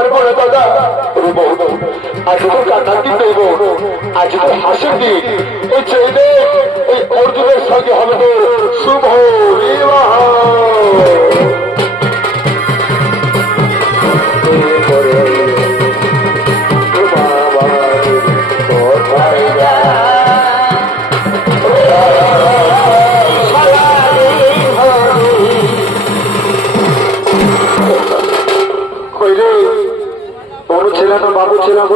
পারবো না দাদা। আজ তো কান্না কি দেব, আজ তো হাসির দিন। এই চেয়ে এই অর্জুনের সঙ্গে হবে তো শুভ বিবাহ। বাবু ছিলাম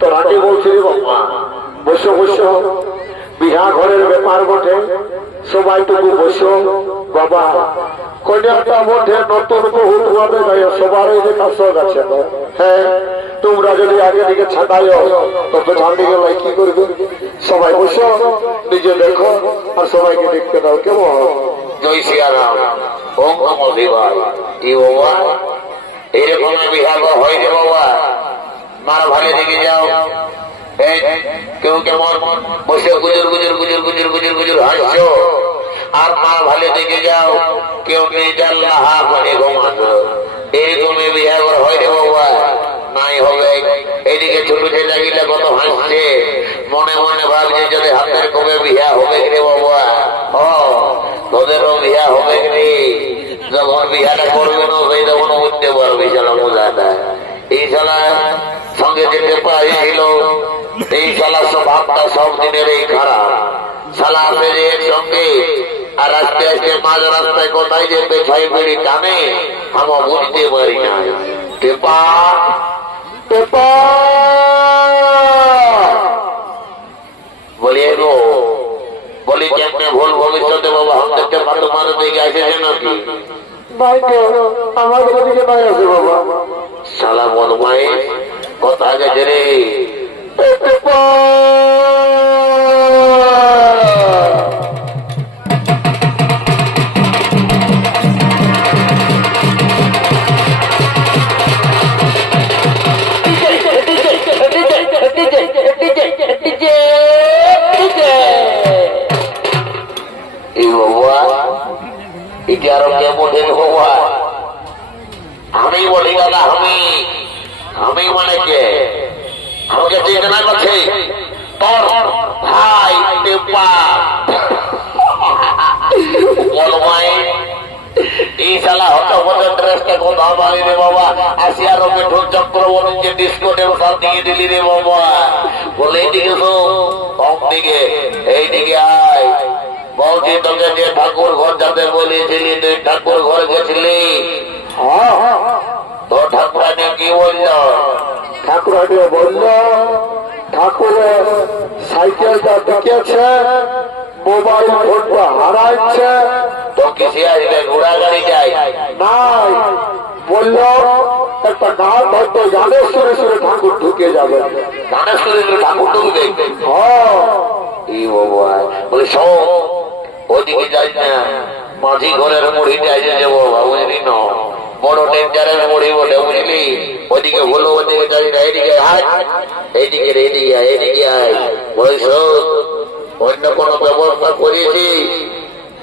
তোর আগে বলছিলি বাবা বসো বসো, বিহা ঘরের ব্যাপার বটে, সবাই টুকু বসো বাবা। কন্যাটা বটে নতুন বহু ধোয়াবে গায়ে সবারই দেখা শখ আছে। হ্যাঁ, তোমরা যদি আগে দিকে ছাটাই তবে ঝান্ডি গেলে কি করবে? সবাই বসো, নিজে দেখো আর সবাইকে দেখতে দাও। কেমন? জয় সিয়ারাম। ওম নমো শিবায়। কি বাবা এইরকম বিহার হয় রে বাবা? মারা ভালো দিকে যাও। কেউ কেমন বসে গুজর গুজর গুজর গুজর গুজর গুজর হাসছো, আর মা ভালো দিকে যাও। কেউ নিজের লাহা করে ঘুমাছো। এইরকম বিহার হয় রে বাবা? নাই হবে। এইদিকে ছোট ছেলে গিলা কত হাসছে, মনে মনে ভাবছে যদি হাতের কবে বিহা হবে রে বাবা। তোদেরও বিহা হবে রে। যখন বিহাটা করবে না সেই তখন বুঝতে পারবে শালা মজাটা। এই শালা সঙ্গে যেতে পারিছিল, এই শালা স্বভাবটা সব দিনের এই খারাপ। শালা আসে যে একসঙ্গে আর আস্তে আস্তে মাঝ রাস্তায় কোথায় যে পেছাই বেড়ি টানে আমরা বুঝতে পারি না। টেপা টেপা বলি গো, বলি কেমনে ভুল ভবিষ্যতে বাবা हम দেখতে পাতো মারো দিকে আসেছে নাকি? ভাই তো আমাদের দিকে নাই আছে বাবা। শালা মনমাই কথা গেছে রে। আমি বলি দাদা, আমি মানে কে? আমাকে চিন্তা না করছে তোর ভাই টেপা বলমাই। এই শালা হতো হতো ড্রেসটা কোথাও পারি রে বাবা। আসিয়ার মিঠুন চক্রবর্তী যে ডিস্কোটের সাথ দিয়ে দিলি রে বাবা। বলে এইদিকে কম দিকে এইদিকে আয়। বলছি তোকে যে ঠাকুর ঘর যাতে বলেছিলি তুই ঠাকুর ঘর গেছিলি, তো ঠাকুরানি কি বলল? ঠাকুরানি বলল ঠাকুরের সাইকেলটা ঢুকেছে, মোবাইল ফোনটা হারাইছে। তো কিসে আসবে? ঘোড়া গাড়ি যায় নাই, বলল একটা গান হয়তো গানের সুরে সুরে ঠাকুর ঢুকে যাবে। গানের সুরে ঠাকুর ঢুকবে? এই বাবা বলে সব ওদিকে যাই না, মাঝি ঘরের মুড়িতে আসে যাবো বুঝলি না। বড় ডেঞ্জারের মুড়ি বলে বুঝলি। ওদিকে হলো ওদিকে যাই না, এদিকে হাট, এইদিকে এইদিকে আয়, এইদিকে আয়। বলছ অন্য কোন ব্যবস্থা করেছি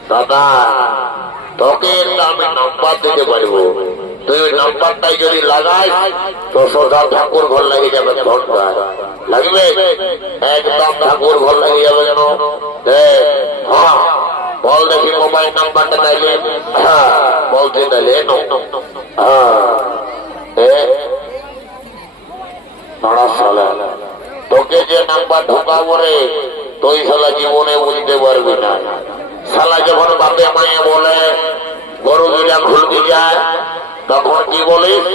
দাদা? তোকে আমি নাম্বার দিতে পারবো, তুই ওই নাম্বারটাই যদি লাগাই তো সোজা ঠাকুর ঘর লাগে যাবে। ঘন্টা লাগবে একদম ঠাকুর ঘর লাগে যাবে যেন। হ্যাঁ বল দেখি মোবাইল নাম্বারটা তাইলে। হ্যাঁ বলছি তাইলে তোকে যে নাম্বার ঢোকাবো রে তুই শালা জীবনে বুঝতে পারবি না। শালা যখন বাপে মায়ে বলে গরু দুটা খুলবি যায় তখন কি বলিস?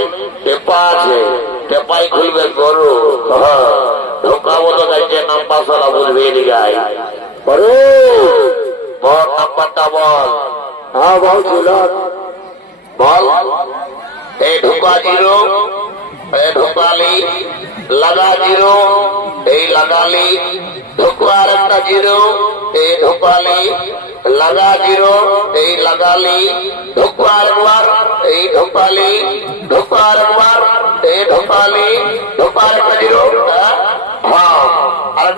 টেপা আছে, টেপাই খুলবে গরু। ঢোকাবো তো যাইছে নাম্বার শালা বুঝবি যায়। বল নাম্বারটা বল। হ্যাঁ বলছিল বল। এই ঢোকা জিরো, এই ঢোকালি লাগা জিরো, এই লাগালি ঢোকা আর একটা জিরো, এই ঢোকালি লাগা জিরো, এই লাগালি ঢোকা একবার, এই ঢোকালি ঢোকা একবার, এই ঢোকালি ঢোকা একটা জিরো। হ্যাঁ আর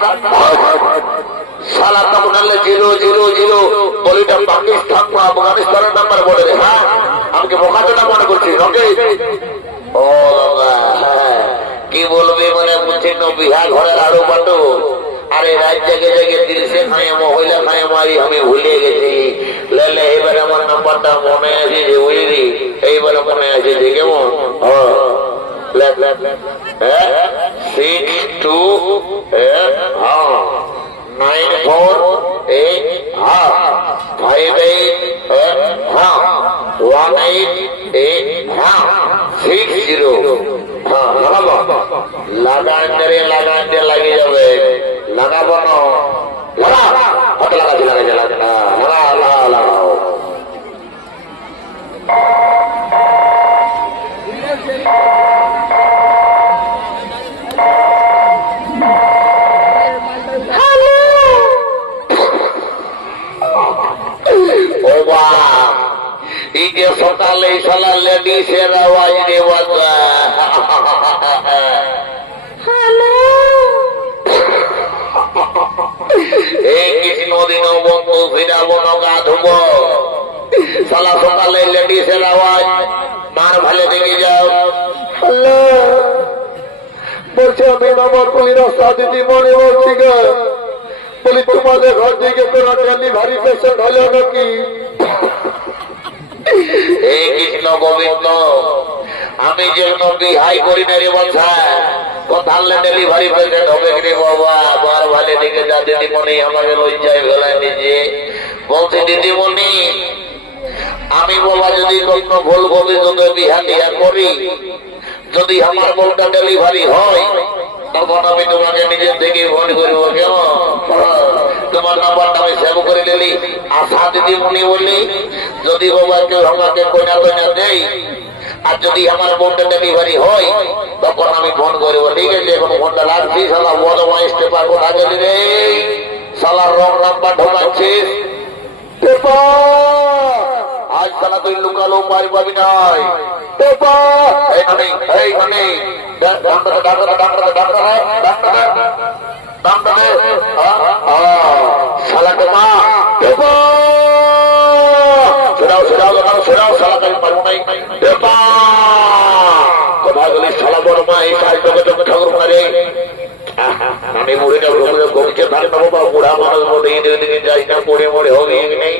শালা তখন জিরো জিরো জিরো বলিটা পাকিস্তান আফগানিস্তানের নাম্বার বলে রে। হ্যাঁ আমাকে বোকাতে না মনে করছি। ওকে ও বাবা, কি বলবি মানে বুঝছি না, বিহা ঘরের আড়ু পাটু। আরে রাত জেগে জেগে দিলসে খায় মহিলা খায় মারি আমি ভুলে গেছি। লেলে এইবার আমার নাম্বারটা মনে আছে যে বুঝলি, এইবারে মনে আছে যে কেমন 62 লাগাতে লাগিয়ে যাবে। লাগাবো না, হাতে লাগাচ্ছি, লাগাও। ও বাপ, এই যে সকালে সালা লেডিসের আওয়াজ রে বাবা। এই কৃষ্ণদিন বন্ধু ফিরাবো না, গা ধুবো। সালা সকালে লেডিসের আওয়াজ, মার ভালে দেখে যাও। বলছি আমি নবরপুলি রাস্তা দিদি মনে বলছি গো, বলি তোমাদের ঘর দিকে কোনো ডেলিভারি পেশেন্ট হলো নাকি? এই কৃষ্ণ গোবিন্দ, আমি যে বিহাই করি না রে বলছা, কোথালে ডেলিভারি পেশেন্ট হবে রে বাবা? বার ভালে দিকে যা দিদিমণি আমাকে লজ্জায় ফেলায় নিজে। বলছে দিদিমণি, আমি বাবা যদি কোনো ভুল ভবিষ্যতে বিহা টিহা করি, যদি আমার বউটা ডেলিভারি হয়, তখন আমি তোমাকে নিজের থেকে ফোন করবো। কেমন? তোমার নাম্বারটা আমি সেভ করে নিলি। আশা দিদিমণি বলি, যদি বাবা কেউ আমাকে কইনা কইনা দেয়, আর যদি আমার বোনটা ডেলিভারি হয়, তখন আমি ফোন করবো। ঠিক আছে, এখন ফোনটা লাগছি। সালা বড় মাইস পেপার কোথা গেলি রে? সালার রং নাম্বার ঢোকাচ্ছিস। আজ সালা তুই লুকালো পারি পাবি নাই। কোথায় গেলি সালা বড় মা? এই ঠাকুর মারে আমি মুড়িটা গমকে থাকে না বাবা। বুড়া মানুষ মধ্যে এদিকে যাই না, পড়ে মরে হবে নেই।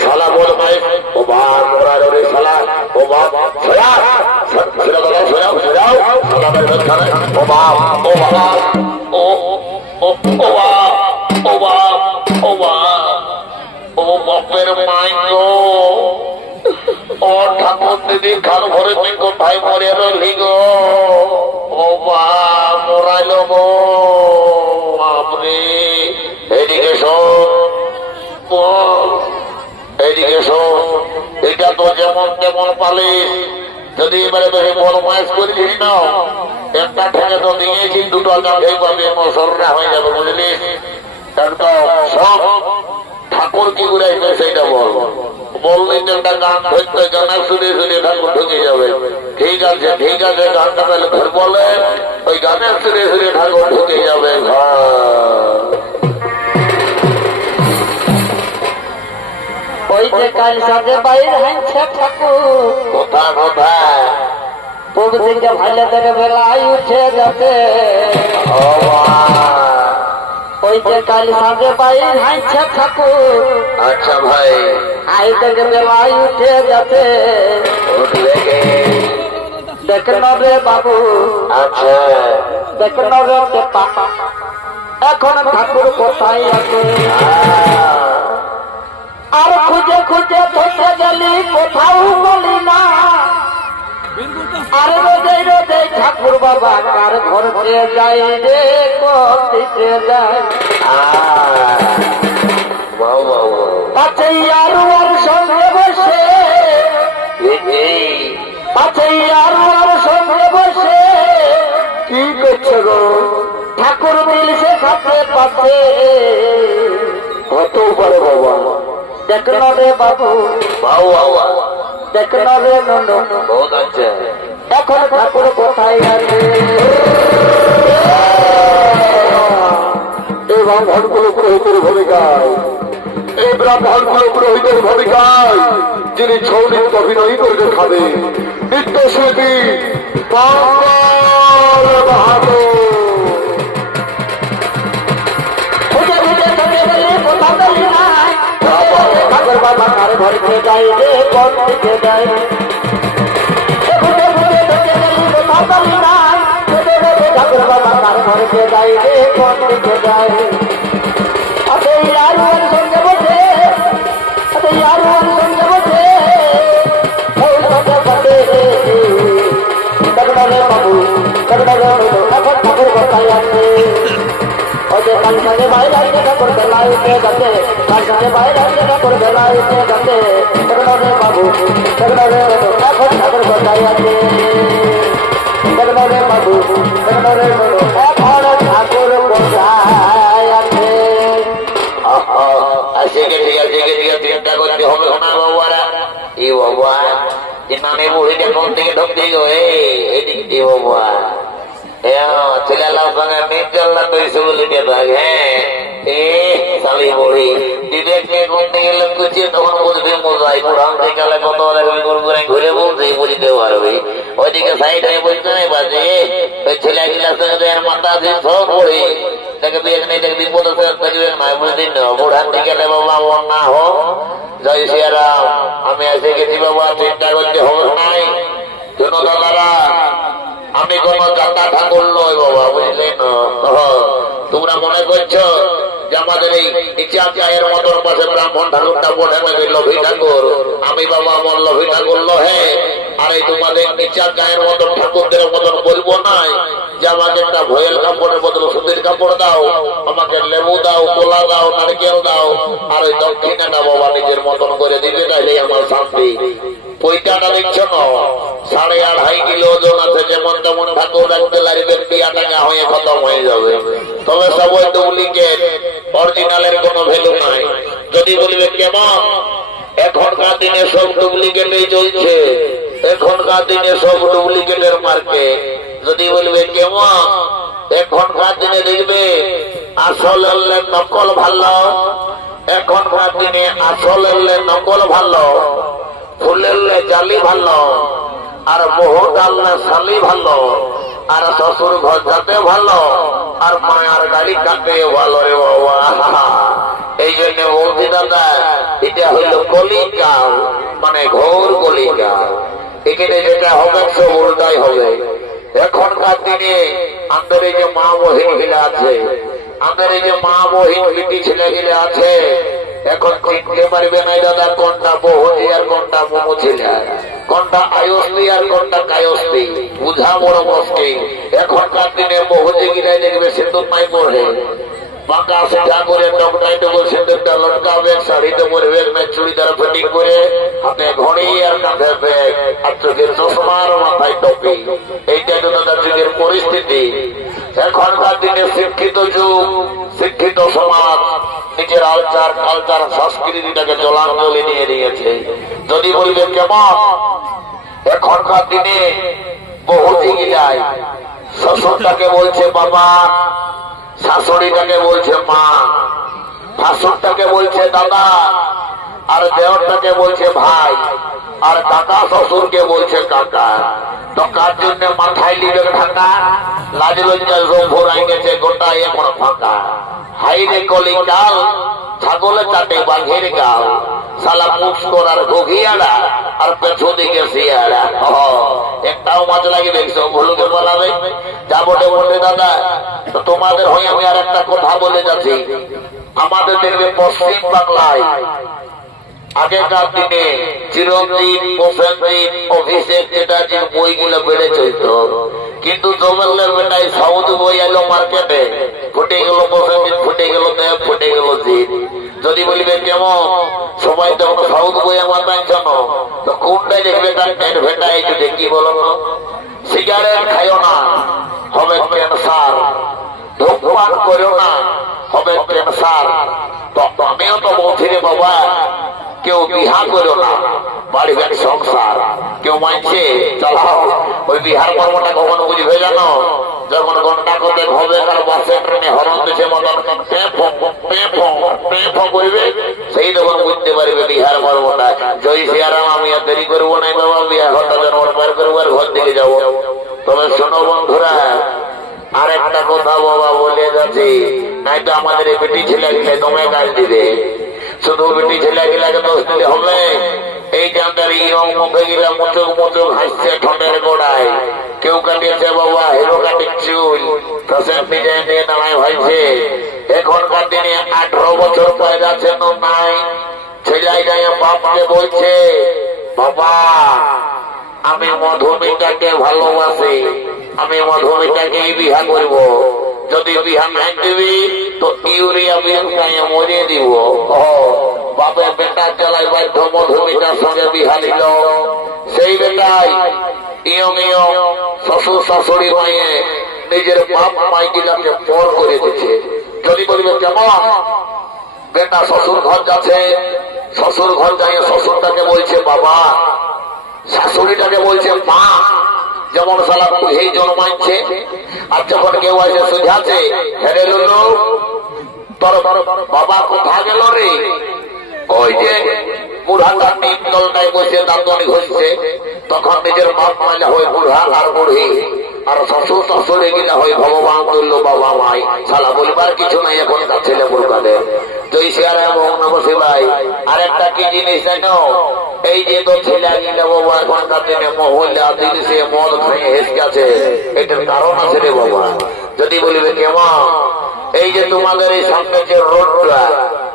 শালা বড় মায়ের ও বাপ মোরা রে শালা, ও বাপ সরাও ও বাপ, ও বাবা, ও ও ও বাপ, ও বাপ, ও বাপ, ও বাপের মাই গো। ও ঠাকুর দিদি খাল ভরে তুই কোথায় মরে রলি গো? ও বাপ মোরাইল গো বাপরে। এদিকে শোন, এইদিকে শোন, এটা তো যেমন তেমন পালিস। যদি এবারে তোকে বড় মাইস করেছিস না, একটা থেকে তো দিয়েছি, দুটো কাঁধেই পাবে, মশররা হয়ে যাবে, বুঝলিস? একদম সব ঠাকুর কি করে সেইটা বল। বললি তো একটা গান ধরতে, গানের শুনে শুনে ঠাকুর ঢুকে যাবে। ঠিক আছে, ঠিক আছে, গানটা তাহলে ধর বলে, ওই গানের শুনে শুনে ঠাকুর ঢুকে যাবে। ওই যে কাল সাজে বাইর হাঁটছে ঠাকুর, কোথা কোথায়? পূব দিকে ভালো থেকে বেলায় উঠে যাবে। ওই যে কাল সাজে বাইর হাঁটছে ঠাকুর, আচ্ছা ভাই, আই থেকে বেলায় উঠে যাবে। দেখ রে বাবু, আচ্ছা দেখ রে টেপা, এখন ঠাকুর কোথায় আছে? আর খুঁজে খুঁজে ধরতে গেলি কোথাও বলি না। আর রোজে রোজে ঠাকুর বাবা কার ঘরতে যাই রে, দিতে যায়। পাছে আরো আর সঙ্গে বসে, পাছে আরো আর সঙ্গে বসে কি করছে গো? ঠাকুর দিল সে খাতে পাচ্ছে। হতেও পারে বাবা। দেখ রে বাবু, দেখ রে নন্দ, বহুত আচ্ছা। এখন ঠাকুর কোথায় আছে? এই ব্রাহ্মণগুলো পুরোহিতের ভূমিকায়, এই ব্রাহ্মণগুলো পুরোহিতের ভূমিকায় যিনি ছৌ নৃত্য অভিনয় করে দেখাবে, নৃত্যশিল্পী মঙ্গল বাহাদুর। খুঁজে খুঁজে তোকে বলি কোথা গেলি নাই, ঠাকুর বাবা কার ঘরে যাই রে কোন দিকে যাই। খুঁজে খুঁজে তোকে বলি কোথা গেলি নাই, ঠাকুর বাবা কার ঘরে যাই রে কোন দিকে যাই। আরে ইয়ার সঙ্গে বসে, আরে ইয়ার সঙ্গে বসে ওই কথা বলে তগড়ে বাবু তগড়ে এখন ঠাকুর কোথায় আছে। ওই কাল সাথে বাইরে ঠাকুর বেলাইতে যাতে, কাল সাথে বাইরে ঠাকুর বেলাইতে যাতে তগড়ে বাবু তগড়ে এখন ঠাকুর কোথায় আছে। তগড়ে বাবু তগড়ে এখন ঠাকুর কোথায় আছে। ঠিক আছে চিন্তা করতে হবে না বাবারা। এই বাবা নামে বুড়িটা কোন থেকে ঢুকতে গো এদিক দিয়ে বাবা ছেলেলার সঙ্গে নির্জল্লা তৈরি বলিতে থাক। হ্যাঁ এ শালি বুড়ি বিবেককে করতে গেলে কুচিয়ে তখন বুঝবি মজাই কোরআন থেকে কত ঘুরে বলতে বুঝতে পারবি। ওইদিকে সাইড হয়ে বুঝতে নেই বাজে ওই ছেলেগুলার সঙ্গে মাথা দিয়ে সব পড়ি তাকে বিয়ে নেই তাকে বিপদ নয় বুঝলি না। বুড়ান থেকে গেলে বাবা মন না হোক। জয় শ্রীরাম। আমি এসে গেছি বাবা, চিন্তা করতে হবে নাই। শোনো দাদারা, আমি কোন যাত্রা ঠাকুর নই বাবা, বুঝলে না। তোমরা মনে করছো যে আমাদের এই নিচা চায়ের মতন পাশে ব্রাহ্মণ ঠাকুরটা পড়ে নেবে লভি ঠাকুর। আমি বাবা আমার লভি ঠাকুর লহে। আর এই তোমাদের নিচা গায়ের মতন ঠাকুরদের মতন বলবো নাই যে আমাকে একটা ভয়েল কাপড়ের বদলে সুতির কাপড় দাও, আমাকে লেবু দাও, কলা দাও, নারকেল দাও, আর ওই দক্ষিণাটা বাবা নিজের মতন করে দিবে, তাইলেই আমার শান্তি। পয়সাটা দিচ্ছ না, 2.5 কিলো ওজন আছে, যেমন তেমন ঠাকুর রাখতে লাগবে, 2 টাকা হয়ে খতম হয়ে যাবে। তবে সবাই ডুপ্লিকেট, অরিজিনালের কোনো ভ্যালু নাই। যদি বলবে কেমন, এখনকার দিনে সব ডুপ্লিকেটই চলছে, এখনকার দিনে সব ডুপ্লিকেটের মার্কেট। যদি বলবে কেমন, এখনকার দিনে দেখবে আসলের নকল ভালো, এখনকার দিনে আসলের নকল ভালো, ফুলের জালি ভালো, আর বহু ডাললে শালি ভালো, আর শ্বশুর ঘর যাতে ভালো, আর মায়ার গাড়ি কাটে ভালো রে বাবা। এই জন্য বলছি দাদা, এটা হইল কলিকাল, মানে ঘোর কলিকাল। এখানে যেটা হবে সব উল্টাই হবে। এখনকার দিনে আমাদের এই যে মা বহিন গিলা আছে, আমাদের এই যে মা বহিন বিটি ছেলে গিলা আছে, এখন চিনতে পারবে না দাদা কোনটা বহুজি আর কোনটা মোমো ছেলে, কোনটা আয়স্তি আর কোনটা কায়স্তি, বুঝা বড় মুশকিল। এখনকার দিনে বহুজি গিলাই দেখবে সিঁদুর নাই পড়ে, বাঁকা সেটা করে টকটাই টুকু সিঁদুরটা লটকাবে, শাড়িতে পরবে, চুড়িদার ফিটিং করে, হাতে ঘড়ি আর কাঁধে ব্যাগ, আর চোখের চশমার মাথায় টপি। এইটা জন্য তার যুগের পরিস্থিতি। এখনকার দিনে শিক্ষিত যুগ, শিক্ষিত সমাজ নিজের আলচার কালচার সংস্কৃতিটাকে জলাঞ্জলি নিয়ে নিয়েছে। যদি বলবে কেমন, এখনকার দিনে বহু দিঘিলায় শ্বশুরটাকে বলছে বাবা, শাশুড়িটাকে বলছে মা, ভাসুরটাকে বলছে দাদা, আর দেওরটাকে বলছে ভাই, আর কাকা শ্বশুরকে বলছে কাকা। তো কার জন্য মাথায় লিবে ঢাকা, লাজ লজ্জা সব ভরাই গেছে, গোটাই এখন ফাঁকা। হাইরে কলিকাল, ছাগলে কাটে বাঘের গাল, সালা মুখ করার ঘুঘিয়ারা, আর পেছু দিকে শিয়ারা। একটাও মাছ লাগে দেখছো ভুলুকে বলাবে। যা বটে বটে দাদা, তো তোমাদের হয়ে আমি আর একটা কথা বলে যাচ্ছি। আমাদের দেখবে পশ্চিম বাংলায় আগেকার দিনে চিরঞ্জিত, প্রসেনজিৎ, অভিষেক চ্যাটার্জির বইগুলো বেড়ে চলত, কিন্তু জমেলের বেটায় সাউথ বই এলো মার্কেটে, ফুটে গেল প্রসেনজিৎ, ফুটে গেল দেব, ফুটে গেল জিৎ। যদি বলবে কেমন, সবাই তখন সাউথ বইয়ের মাথায় জানো, তো কোনটাই দেখবে তার পেট ভেটায় যদি কি বলো না। সিগারেট খাইও না, হবে ক্যান্সার। ধূমপান করো না, হবে ক্যান্সার। তো আমিও তো বলছি রে বাবা, কেউ বিহা করো না, বাড়িবেন সংসার। কেউ মানছে চালাও। ওই বিহার কর্মটা কখন বুঝবে জানো, যখন ঘন্টা করতে হবে, তার বাসে ট্রেনে হরণ দিচ্ছে মতন করবে, সেই সেই তখন বুঝতে পারবে বিহার মর্মটা। জয় সিয়ারাম, আমি আর দেরি করবো না বাবা, বিহার ঘরটা জন্ম পার করবো আর ঘর দিকে যাবো। তবে শোনো বন্ধুরা, আর একটা কথা বাবা বলে যাচ্ছি, নাই তো আমাদের এই বেটি ছেলে গেলে তোমায় গাল দিবে। শুধু বেটি ছেলে গেলাকে দোষ দিলে হবে? এই যে আমাদের ইয়ং মুখে গেলে মুচুক মুচুক হাসছে ঠোঁটের গোড়ায়, কেউ কাটিয়েছে বাবা হিরো কাটিং চুল, ফ্যাশন ডিজাইন দিয়ে দাঁড়ায় ভাইছে। এখনকার দিনে 18 বছর পয়দা ছিল নাই, ছেলে যায় বাপকে বলছে বাবা আমি মধুমিতাকে ভালোবাসি, আমি মধুমিতাকেই বিহা করব, যদি বিহা নাই দিবি তো ইউরিয়া বিল খাইয়ে মরিয়ে দিব। বাপের বেটা চালাই বাধ্য মধুমিতার সঙ্গে বিহা দিল। সেই বেটাই ইয়ং ইয়ং শ্বশুর শাশুড়ি মাইয়ে নিজের বাপ মাই গিলাকে পর করে দিচ্ছে। যদি বলবে কেমন, বেটা শ্বশুর ঘর যাচ্ছে, শ্বশুর ঘর যাইয়ে শ্বশুরটাকে বলছে বাবা, শাশুড়িটাকে বলছে মা, যেমন সালা বুঝেই জন্মাইছে। আর যখন কেউ আছে সুঝাছে, হেরে লুলু তোর বাবা কোথা গেল রে? ওই যে বুড়াটা নিম তলটায় বসে দাঁতনি ঘষছে, তখন নিজের বাপ মাইলে হয় বুড়া আর বুড়ি, আর শ্বশুর শাশুড়ি গিলা হয় ভগবান তুল্য বাবা মাই। শালা বলবার কিছু নাই এখনকার ছেলে পুরকাদের। জয় সিয়ারাম, ওম নমঃ শিবায়। আর একটা কি জিনিস জানো, এই যে তো ছেলে গিলা বাবা এখনকার দিনে মহিলা দিন সে মদ খেয়ে হেসে গেছে, এটার কারণ আছে রে বাবা। যদি বলিবে কেমন, এই যে তোমাদের এই সামনে যে রোডটা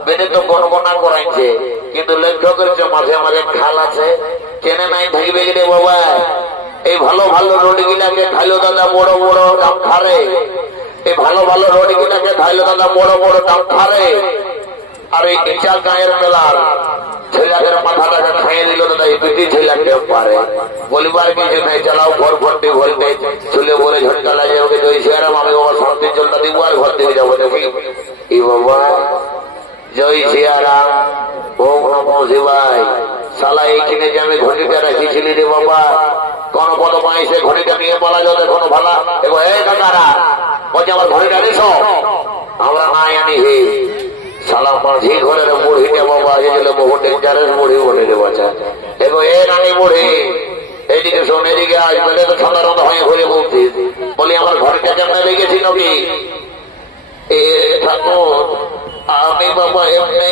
বেড়ে তো গণগণা করাইছে, কিন্তু লক্ষ্য করেছে মাঝে মাঝে খাল আছে, চেনে নাই থাকবে রে বাবা। এই ভালো ভালো রোড গিলাকে খাইলো দাদা বড় বড় দাম খারে, এই ভালো ভালো রোড গিলাকে খাইলো দাদা বড় বড় দাম খারে। আর এই ইচ্ছা গায়ের মেলার ছেলেদের মাথাটাকে খাইয়ে দিল দাদা এই দুটি ছেলেকে পারে। বলিবার কিছু নাই, চালাও ঘর ভর্তি ভোল্টেজ, চলে বলে ঝটকা লাগে ওকে জয় সিয়ারাম, আমি বাবা শান্তির জলটা দিব আর ঘর থেকে যাবো দেখি। ই বাবা জয় সিয়ারাম, ওম নমঃ শিবায়। শালা এইখানে যে আমি ঘটিটা রাখিছিলি রে বাবা, কোন পদ পাইছে ঘটিটা নিয়ে বলা যাবে এখনো ভালা। এবার এই কাকারা বলছে আমার ঘটিটা নিস, আমরা নাই আনি হে। শালা মাঝি ঘরের মুড়িটা বাবা এগুলো বহু ডেঞ্জারের মুড়ি বলে রে বাচ্চা। এগো এ রানী মুড়ি, এইদিকে শোন, এদিকে আসবে তো সাধারণত হয়ে ঘুরে বলছি। বলি আমার ঘরটা কেমন লেগেছি নাকি? এ ঠাকুর আমি বাবা এমনি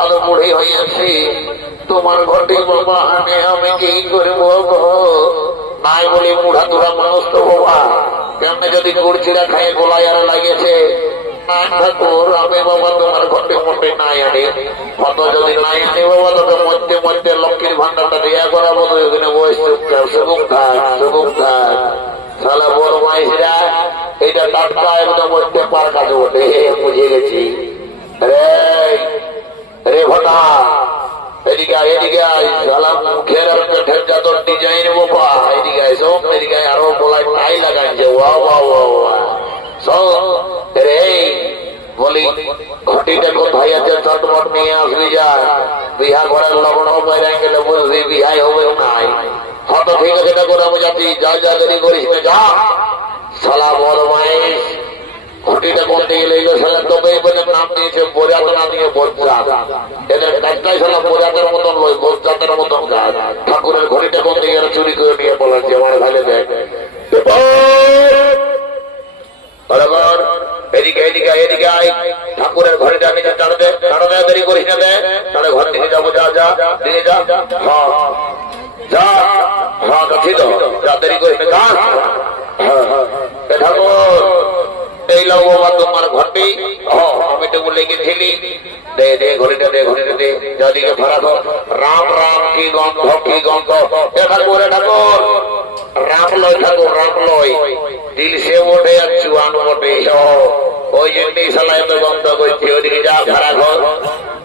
আরো মুড়ি হইয়াছি, তোমার ঘরটি বাবা আমি কি করবো নাই বলি মুড়া তুড়া মানুষ তো বাবা, কেমনে যদি গুড়চিড়া খাই গোলায় আর লাগিয়েছে। ঠাকুর আমি বাবা তোমার ঘরটি মোটে নাই আনি, কত যদি নাই আনি বাবা তোকে মধ্যে মধ্যে লক্ষ্মীর ভান্ডারটা দিয়া করাবো, তো এখানে বয়স সুগুম থাক সুগুম থাক। শালা বড় মাইসরা এটা টাটকা একদম মধ্যে পার কাছে ওঠে, বুঝে গেছি রে। রে ঘটা এদিকে এদিকে শালা মুখের আর পেটের যত ডিজাইন বাবা, এদিকে সব এদিকে আরো বলাই টাই লাগাইছে। ওয়া ওয়া ওয়া ওয়া সব রে। বলি ঘটিটা কোথায় আছে, চটমট নিয়ে আসবি যা, বিহা করার লগ্ন বাইরে গেলে বুঝবি বিহাই হবে নাই। হয়তো ঠিক আছে এটা করে আমি যাচ্ছি, যা যা দেরি করিস না যা। শালা বড় মাইস ঘটিটা করতে গেলে শালা তবে নাম দিয়েছে বোরাত না দিয়ে বোরজাত, এদের কাজটাই শালা বোরাতের মতন লয়, বোরজাতের মতন কাজ। ঠাকুরের ঘটিটা করতে গেলে চুরি করে নিয়ে বলাচ্ছে আমার ভালো দেখ। বরাবর এদিকে এদিকে এদিকে আয়, ঠাকুরের ঘরেটা নিজে টাড়ে দে, টাড়ে দে, দেরি করিস না দে, তাহলে ঘর থেকে যাবো। যা যা দিয়ে যা, হ্যাঁ যা, হ্যাঁ তো ছিল যা, দেরি করিস না যা। হ্যাঁ ঠাকুর এই লাও বাবা তোমার ঘরটি, আমি তো বলে গেছিলি, দে দে ঘড়িটা দে, ঘড়িটা দে, যাদিকে ধরা তো রাম রাম কি গন্ধ কি গন্ধ। ঠাকুর ঠাকুর রাম লয়, ঠাকুর রাম লয়, দিল সে ওঠে আর চুয়ান ওঠে, ওই জন্যই শালা এত গন্ধ করছি। ওদিকে যা ভাড়া ঘর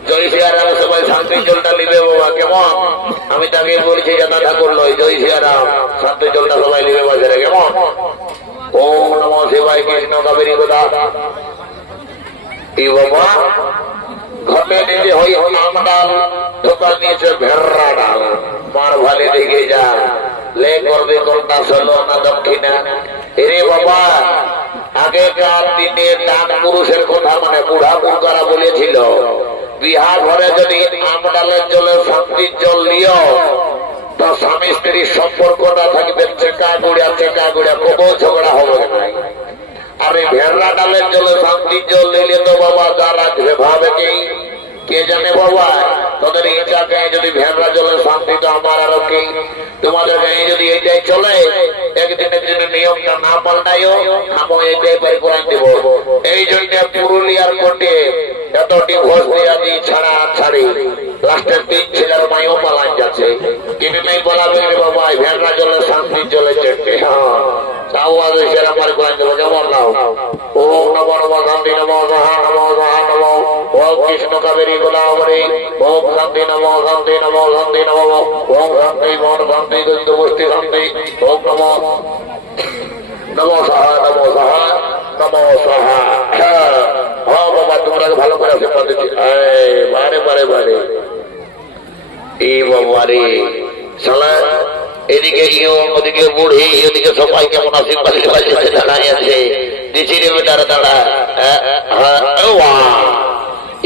জয় সিয়ারাম, সবাই শান্তির জলটা নিবে বাবা কেমন। আমি তাকে বলছি যাতা ঠাকুর লয় জয় সিয়ারাম, শান্তির জলটা সবাই নিবে বাজারে কেমন। ওম নমঃ শিবায়, কৃষ্ণ কাবেরী কথা। এই বাবা ঘটে নিজে হই আম ডাল, দোকান নিয়েছে ভেড়া ডাল, মার ভালে দিকে যা, লে করবে কোনটা ষোলো না দক্ষিণা। এরে বাবা আগে আগেকার দিনে ডাক পুরুষের কথা মানে বুড়া বুড়ারা বলেছিল বিহা ঘরে যদি আমডালের জলে শান্তির জল লিও তো স্বামী স্ত্রীর সম্পর্কটা থাকবে চেকা গুড়িয়া কোনো ঝগড়া হবে না। আর এই ভেড়া ডালের জলে শান্তির জল নিলে তো বাবা যা রাখবে ভাবে কি কে জানে বাবা তোদের ইচ্ছা গায়ে যদি ভেড়া জলের শান্তি তো আমার আরো কি তোমাদের গায়ে যদি এইটাই চলে একদিনের জন্য নিয়মটা না পাল্টাইও আমি এইটাই বাই করে দেব। এই জন্য পুরুলিয়ার কোর্টে এত ডিভোর্স দেওয়া দিয়ে ছাড়া ছাড়ি লাস্টের 3 ছেলের মাইও পালান যাচ্ছে কিন্তু নেই বলাবে রে বাবা ভেড়া জলের শান্তির জলে চেটে তাও আজ সেরা মার করে দেবো যেমন নাও ও নম নম শান্তি নম মহা নম মহা নম ওম কৃষ্ণ কাবেরী গোলাবরী ওম শান্তি নম শান্তি নম শান্তি নম ওম শান্তি মন শান্তি দৈত্য বস্তি শান্তি ওম নম নম সাহা নম সাহা নম সাহা। হ্যাঁ বাবা তোমরা ভালো করে আশীর্বাদ দিচ্ছি বারে বারে বারে এই বাবা রে শালা এদিকে ইও ওদিকে বুড়ি ওদিকে সবাই কেমন আশীর্বাদ দাঁড়ায় আছে দিছি রে বেটার দাঁড়া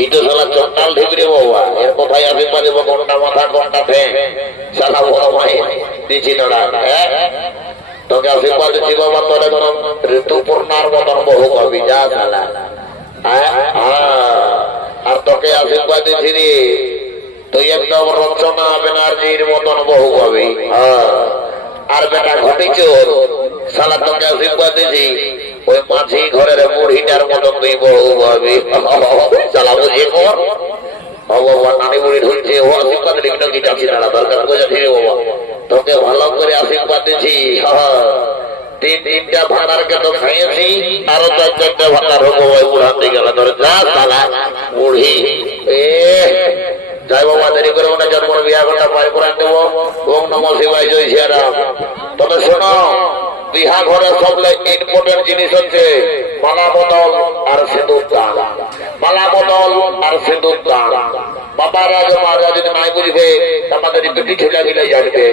এই তো শালা চট্টাল ঢিবরে বাবা এর কোথায় আশীর্বাদ দেবো কোনটা মাথা কোনটা ঠ্যাং শালা বড় মাই দিছি দাঁড়া তোকে আশীর্বাদ দিচ্ছি বাবা তোর একদম ঋতুপূর্ণার মতন বহু কবি যা শালা আর তোকে আশীর্বাদ দিচ্ছি রে তুই একদম রচনা ব্যানার্জির মতন বহু কবি আর বেটা ঘটিছ শালা তোকে আশীর্বাদ দিচ্ছি ওই মাঝি ঘরের বুড়িটার মতন তুই বহু কবি শালা বুঝিয়ে কর বাবা নানি বুড়ি ঢুকছে ও আশীর্বাদ দিবি না কি যাচ্ছি না দরকার বোঝাচ্ছি রে বাবা তোকে ভালো করে আশীর্বাদ দিচ্ছি 3টা ভাড়ারকে তো খাইয়েছি আরো 4টা ভাড়ার হবো ওই বুড়াতে গেল ধরে যা শালা বুড়ি যাই বাবা দেরি করে ওনা জন্ম বিয়া ঘন্টা পায় করে দেবো ওম নম শিবায় জয় শ্রীরাম। তবে শোনো বিহা ঘরে সবলে ইম্পর্টেন্ট জিনিস হচ্ছে মালা বদল আর সিঁদুর দান মালা বদল আর সিঁদুর দান। বাবারা মারা যদি নাই বুঝবে আমাদের দুটি ছেলে মিলে জানবে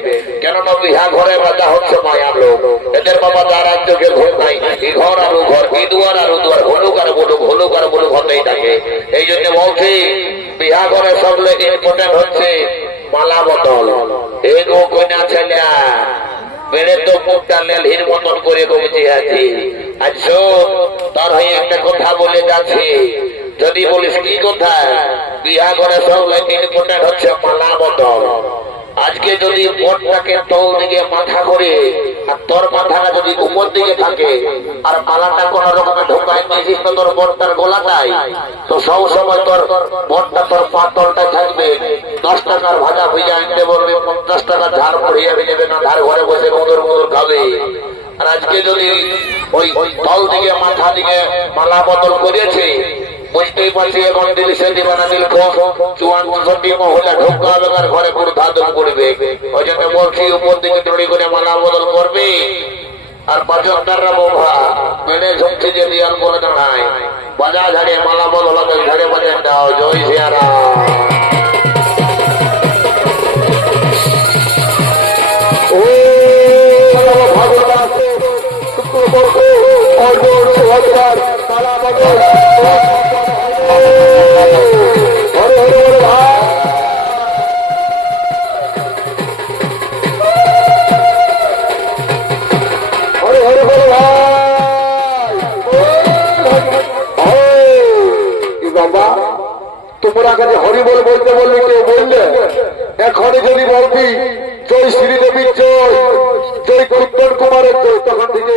কেননা বিহা ঘরে রাজা হচ্ছে মায়ার লোক এদের বাবা তার রাজ্যকে ঘর নাই এই ঘর আর ঘর এই দুয়ার আর দুয়ার হলুক আর বলুক হতেই থাকে। এই জন্য বলছি বিহা ঘরে সবলে ইম্পর্টেন্ট হচ্ছে মালা বদল। এই কন্যা ছেলে বেড়ে তো মুখটা লেলহির মতন করে কমেছি আছি আজ শোন তার হয়ে একটা কথা বলে যাচ্ছে যদি বলিস কি কথা বিহা ঘরে সব ইম্পর্টেন্ট হচ্ছে মালা বদল। আজকে যদি বোনটাকে তল দিকে মাথা করে আর তোর মাথাটা যদি উপর দিকে থাকে আর মালাটা কোন রকমের ঢোকায় নিয়েছিস তো তোর বোনটার গোলাটাই তো সব সময় তোর বোনটা তোর পাতলটাই থাকবে 10 টাকার ভাজা ভিজা আনতে বলবে 50 টাকা ঝাড় পড়িয়ে নেবে না ধার ঘরে বসে মধুর খাবে। আর আজকে যদি ওই তল দিকে মাথা দিকে মালা বদল করেছে বুঝতেই পারছি এখন দিল সে দিবানা দিল 54 মহিলা ঢোকা বেকার ঘরে পুরো ধাদম করবে। ওই জন্য বলছি উপর দিকে দড়ি করে মালা বদল করবে আর বাজনদাররা বাবা মেনে ঝুঁকছে যে দিয়াল বলে দাঁড়ায় বাজা ঝাড়ে মালা বদল হবে ঝাড়ে বাজেন দাও জয় শ্রীরাম। ও ভগবান মালা বদল তোমরা কাছে হরিবল বলতে বললে কেউ বললে এখন যদি বলবি জয় শ্রীদেবীর জয় জয় কুত্তর কুমারের জয় তখন থেকে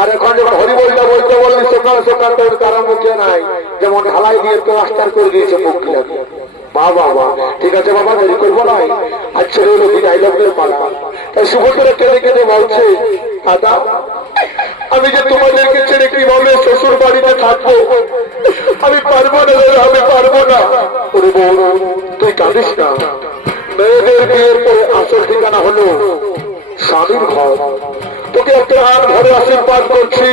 আর এখন যখন হরিবলটা বলতে বললি সকাল সকাল তোর কারো মুখে নাই যেমন ঢালাই দিয়ে প্লাস্টার করে দিয়েছে মুখ লাগে বাবা ঠিক আছে বাবা দেরি করবো নাই আর ছেলে হলো বিদায় লোকের পালা তাই সুভদ্রা কেঁদে কেঁদে বলছে দাদা আমি যে তোমাদেরকে ছেড়ে কিভাবে শ্বশুর বাড়িতে থাকবো আমি পারবো না দাদা আমি পারবো না। ওরে বউ তুই কাঁদিস না মেয়েদের বিয়ের পরে আসল ঠিকানা হলো স্বামীর ঘর তোকে প্রাণ ঘরে আশীর্বাদ করছি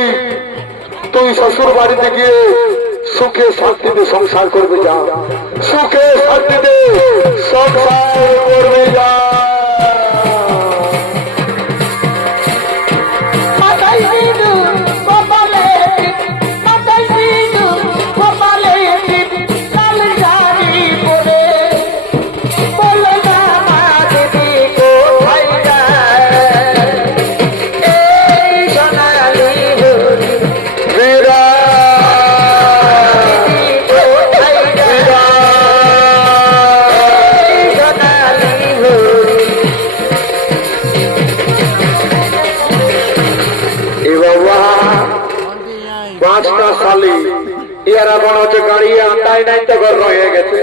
তুই শ্বশুর বাড়িতে গিয়ে সুখে শান্তিতে সংসার করবে যা সুখে শান্তিতে সংসার করবে যা। মাথায় সিঁদুর কপালে 5টা শালি ইয়ারা মনে হচ্ছে গাড়ি আন্দায় নাই তো ঘর রয়ে গেছে।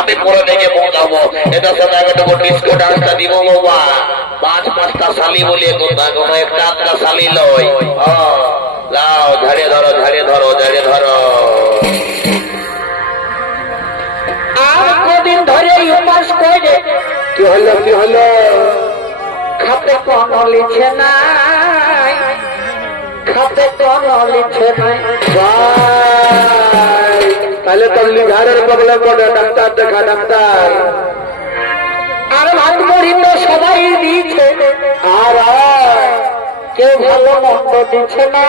আমি পরে দেখে পৌঁছাবো এটার সাথে আগে তো ডিস্কো ডান্সটা দিব বাবা। 5টা শালি বলি কোনো একটা আধটা শালি লয়। লাও ঝাড়িয়ে ধরো ঝাড়িয়ে ধরো ঝাড়িয়ে ধরো। আর কদিন ধরে উপাস করে কি হলো কি হলো? খাতে কোন লিখে নাই, খাতে কোন লিখে নাই। ভাই তাহলে তো লিভারের প্রবলেম করে, ডাক্তার দেখা ডাক্তার। আর ভাত মুড়ি তো সবাই দিচ্ছে, আর কেউ ভালো মন্দ দিচ্ছে না,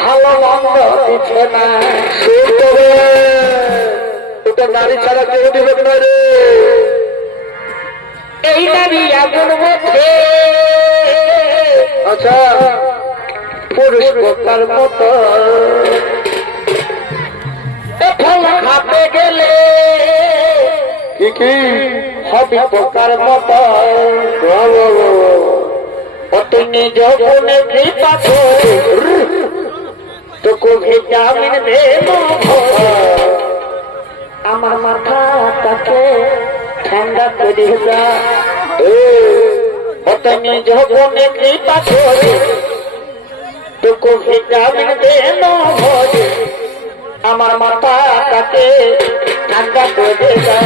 ভালো মন্দ দিচ্ছে না। সুখ দেবে ওটা নারী ছাড়া কেউ দিবে না রে। এই নারী আগুন মধ্যে আচ্ছা পুরুষ পোকার মতো ফল খাতে গেলে কি কি হবি পোকার মতো। তুই নিজ গুণে কৃপা করে তোকে ভিটামিন দে আমার মাথাটাকে ঠান্ডা করে যা। তুই নিজ গুণে কৃপা করে তোকে ভিটামিন দে ভরে আমার মাথাটাকে ঠান্ডা করে যা।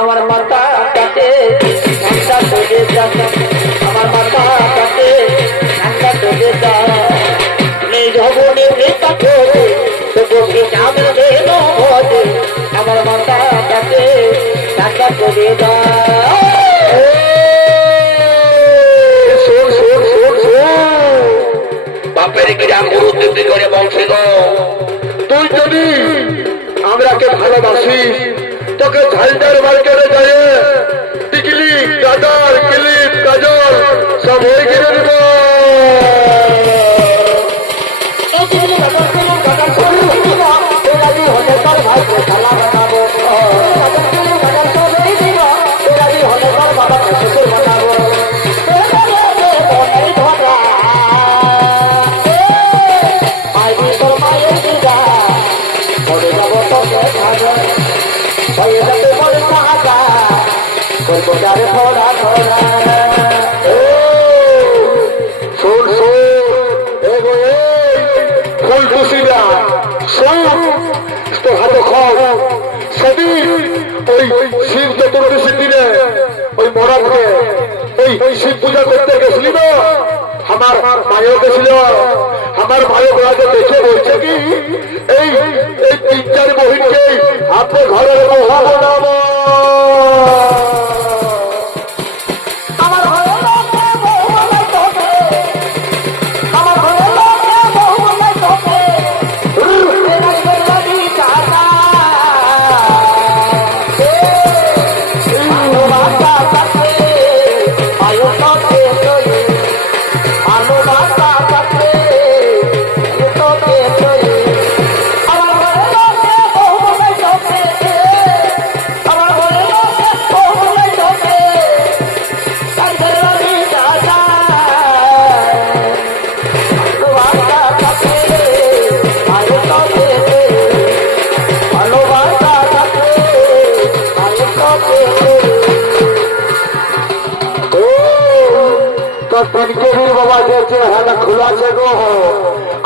আমার মাতা কাটে ঠান্ডা করে যা, আমার মাতা কাটে ঠান্ডা করে যা। নিজ ভবনে কৃপা করে তোকে জামে দেন ভরে আমার মাতা কাটে ঠান্ডা করে যা। বাপের গ্রাম গুরুত্ব করে বংশী গো। তুই যদি আমরাকে ভালোবাসিস তোকে ঝালদার মার্কেটে যায় টিকলি গাদার ক্লিপ কাজল সব ওই কিনে দিব। শিব চতুর্দশীর দিনে ওই মরাকে ওই শিব পূজা করতে গেছিলি না, আমার মায়ও গেছিল। আমার মায়ও রাজা দেখে বলছে কি এই 3-4 বহিনকে আপনার ঘরের বউ বানাবো।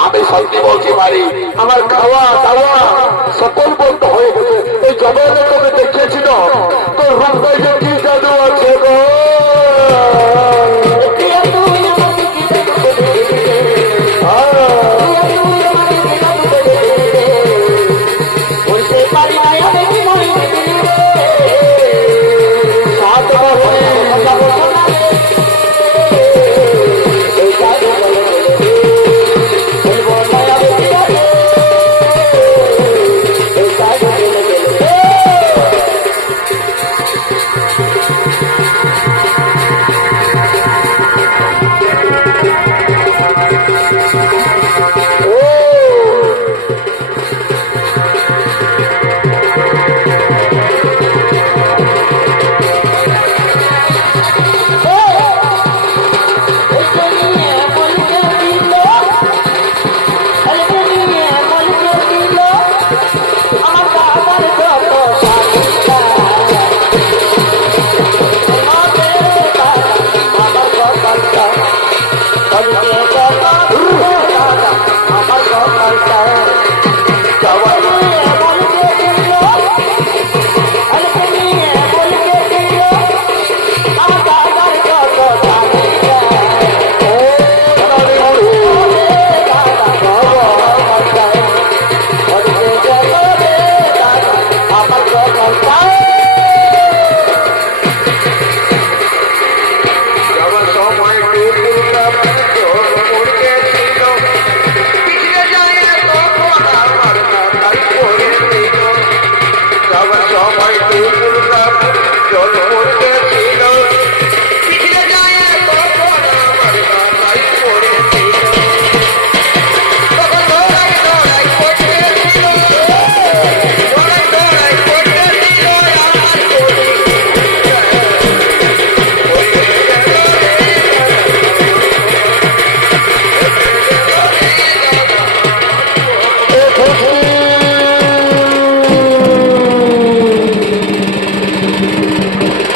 আমি সত্যি বলছি বাড়ি আমার খাওয়া দাওয়া সকল বন্ধ হয়ে গেছে। এই জবে